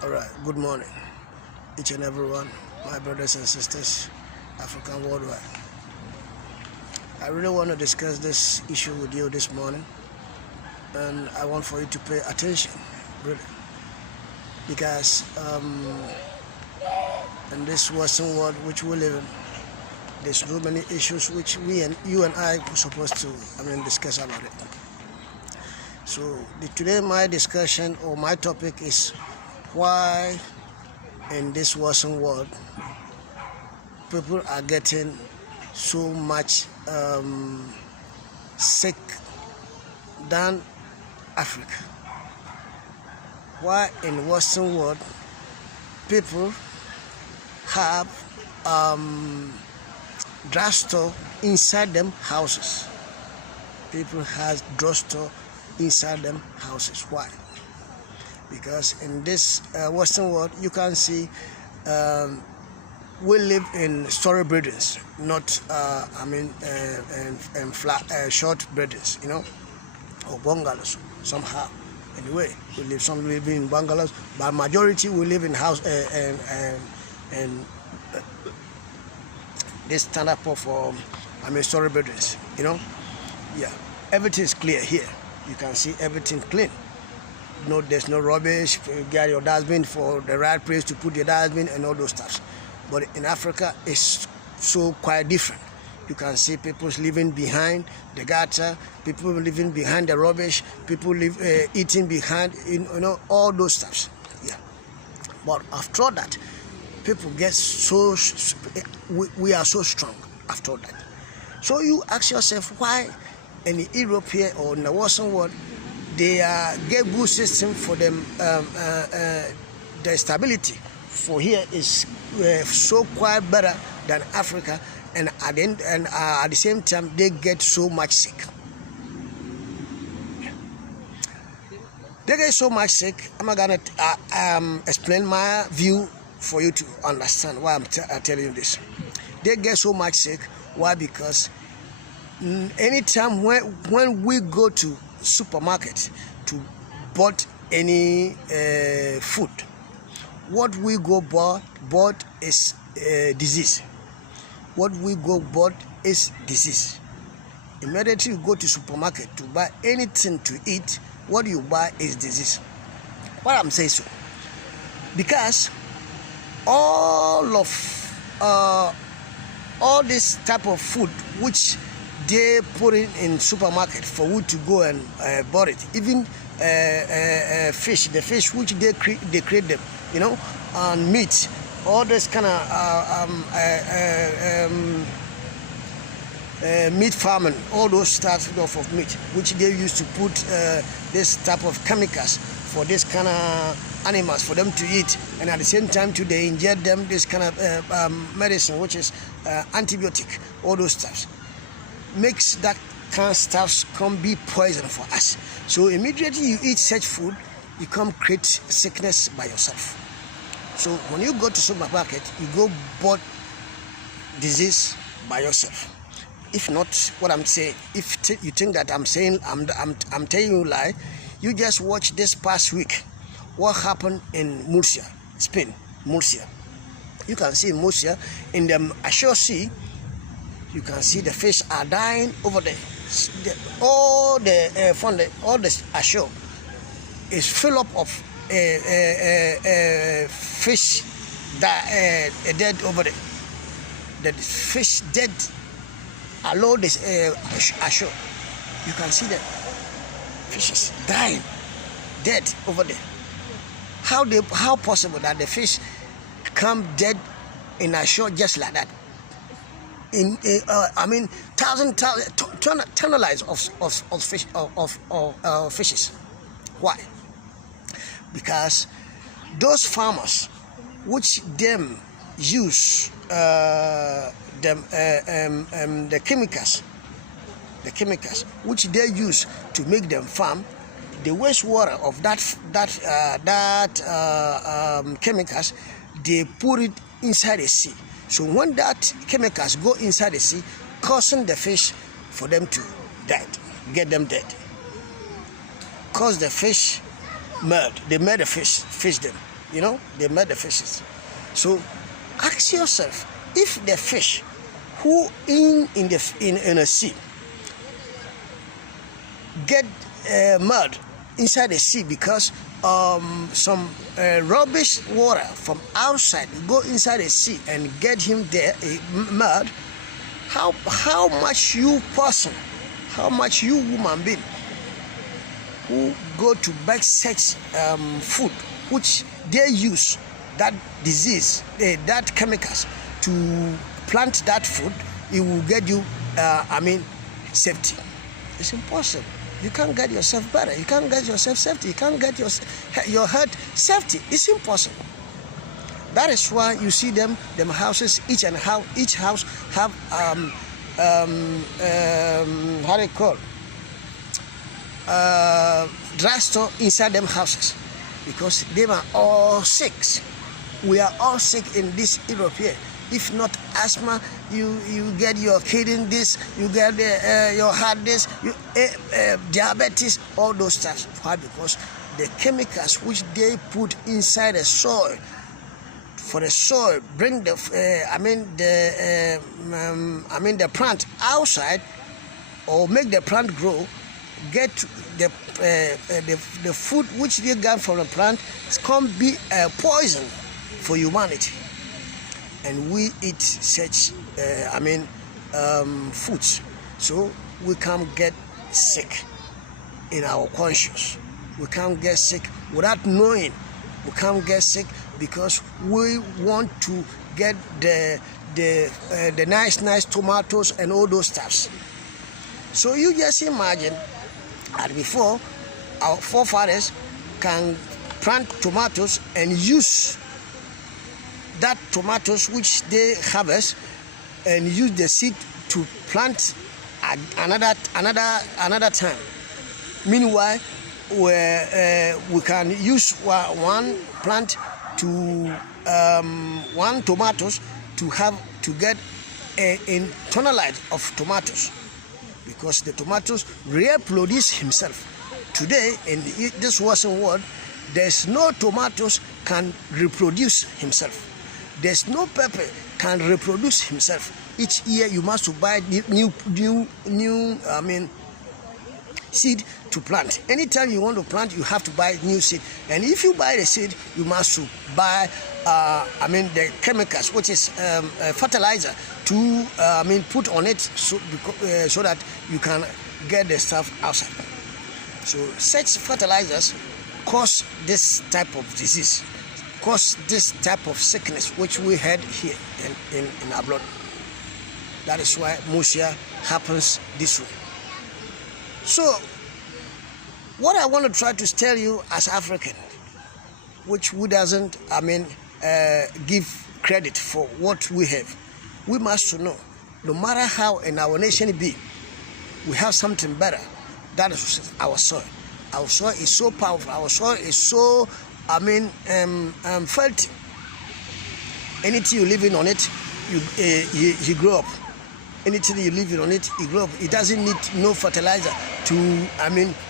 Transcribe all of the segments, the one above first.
All right, good morning, each and everyone, my brothers and sisters, African worldwide. I really want to discuss this issue with you this morning, and I want for you to pay attention, really, because in this Western world which we live in, there's so many issues which you and I were supposed to, discuss about it. So today my discussion or my topic is why in this Western world people are getting so much sick than Africa. Why in Western world people have drugstore inside them houses. People have drugstore inside them houses. Why? Because in this Western world, you can see we live in story buildings, not flat, short buildings, or bungalows somehow. Anyway, some live in bungalows, but majority we live in house and this standard for story buildings. Yeah, everything is clear here. You can see everything clean. No, there's no rubbish. You get your dustbin for the right place to put your dustbin and all those stuff. But in Africa, it's so quite different. You can see people living behind the gutter, people living behind the rubbish, people eating behind, all those stuff. Yeah. But after all that, people get so, we are so strong after all that. So you ask yourself why in Europe here or in the Western world, they get good system for them. The stability for here is so quite better than Africa, and at the same time they get so much sick. They get so much sick. I'm gonna explain my view for you to understand why I'm telling you this. They get so much sick. Why? Because anytime when we go to supermarket to buy any food, what we go bought is disease. What we go bought is disease. Immediately you go to supermarket to buy anything to eat, what you buy is disease. Why I'm saying so? Because all this type of food which they put it in supermarket for you to go and buy it. Even fish, the fish which they create them, and meat, all this kind of meat farming, all those types of meat which they used to put this type of chemicals for this kind of animals for them to eat, and at the same time too they inject them this kind of medicine which is antibiotic, all those stuff. Makes that kind of stuff come be poison for us. So immediately you eat such food, you come create sickness by yourself. So when you go to supermarket, you go bought disease by yourself. If not, what I'm saying, if you think that I'm saying I'm telling you a lie, you just watch this past week what happened in Murcia, Spain, Murcia. You can see Murcia in the Ashore Sea. You can see the fish are dying over there. All the ashore is full up of fish dead over there. The fish dead along this ashore. You can see the fishes dying, dead over there. How possible that the fish come dead in ashore just like that? Tonnage of fish of fishes. Why? Because those farmers which them use the chemicals which they use to make them farm, the wastewater of that chemicals, they put it inside the sea. So when that chemicals go inside the sea, causing the fish for them to die, get them dead. Cause the fish murder, they murder fish them. they met the fishes. So ask yourself, if the fish who in a sea get mud inside the sea because some rubbish water from outside go inside the sea and get him there mud, how much you person, how much you human being who go to buy such food which they use that disease, that chemicals to plant that food, it will get you safety. It's impossible. You can't get yourself better. You can't get yourself safety. You can't get your health safety. It's impossible. That is why you see them houses, each house have how they call drugstore inside them houses, because they are all sick. We are all sick in this Europe here. If not asthma, you get your kidney this, you get your heart this, diabetes, all those stuff. Why? Because the chemicals which they put inside the soil, for the soil, bring the the plant outside, or make the plant grow, get the food which they got from the plant can be a poison for humanity. And we eat such foods, so we can't get sick in our conscience. We can't get sick without knowing. We can't get sick because we want to get the nice tomatoes and all those stuffs. So you just imagine that before, our forefathers can plant tomatoes and use that tomatoes which they harvest and use the seed to plant another time. Meanwhile, we can use one plant to one tomatoes to get a tonalite of tomatoes, because the tomatoes reproduce himself. Today in this Western world, there's no tomatoes can reproduce himself. There's no pepper can reproduce himself. Each year you must buy new seed to plant. Anytime you want to plant, you have to buy new seed. And if you buy the seed, you must buy the chemicals, which is fertilizer, to put on it so that you can get the stuff outside. So such fertilizers cause this type of disease, cause this type of sickness which we had here in our blood. That is why Mosia happens this way. So what I want to try to tell you as African, which we doesn't give credit for what we have, we must know, no matter how in our nation be, we have something better. That is our soil. Our soil is so powerful. Our soil is so fertile. Anything you living on it, you grow up. Anything you living on it, you grow up. It doesn't need no fertilizer to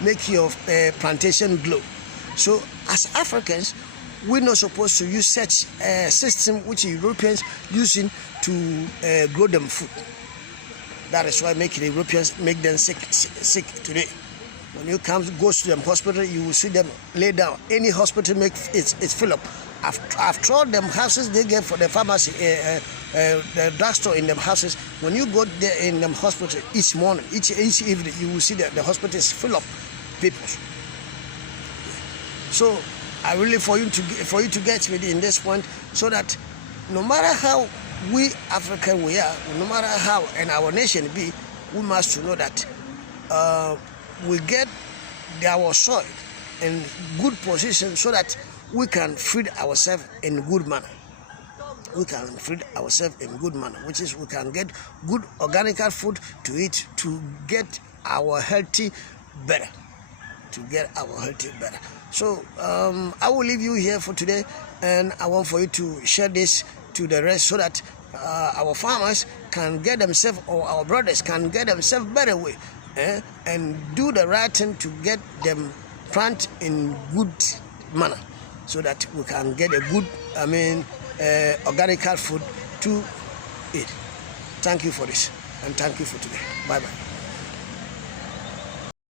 make your plantation grow. So as Africans, we're not supposed to use such a system which Europeans using to grow them food. That is why the Europeans make them sick today. When you go to them hospital, you will see them lay down. Any hospital it's fill up. After all them houses they get for the pharmacy, the drugstore in them houses. When you go there in them hospital each morning, each evening, you will see that the hospital is full of people. So I really for you to get me in this point, so that no matter how we African we are, no matter how in our nation be, we must know that we get our soil in good position so that we can feed ourselves in good manner. We can feed ourselves in good manner, which is we can get good organic food to eat to get our healthy better. So I will leave you here for today, and I want for you to share this to the rest so that our farmers can get themselves, or our brothers can get themselves better way, and do the right thing to get them plant in good manner. so that we can get a good, organic food to eat. Thank you for this, and thank you for today. Bye-bye.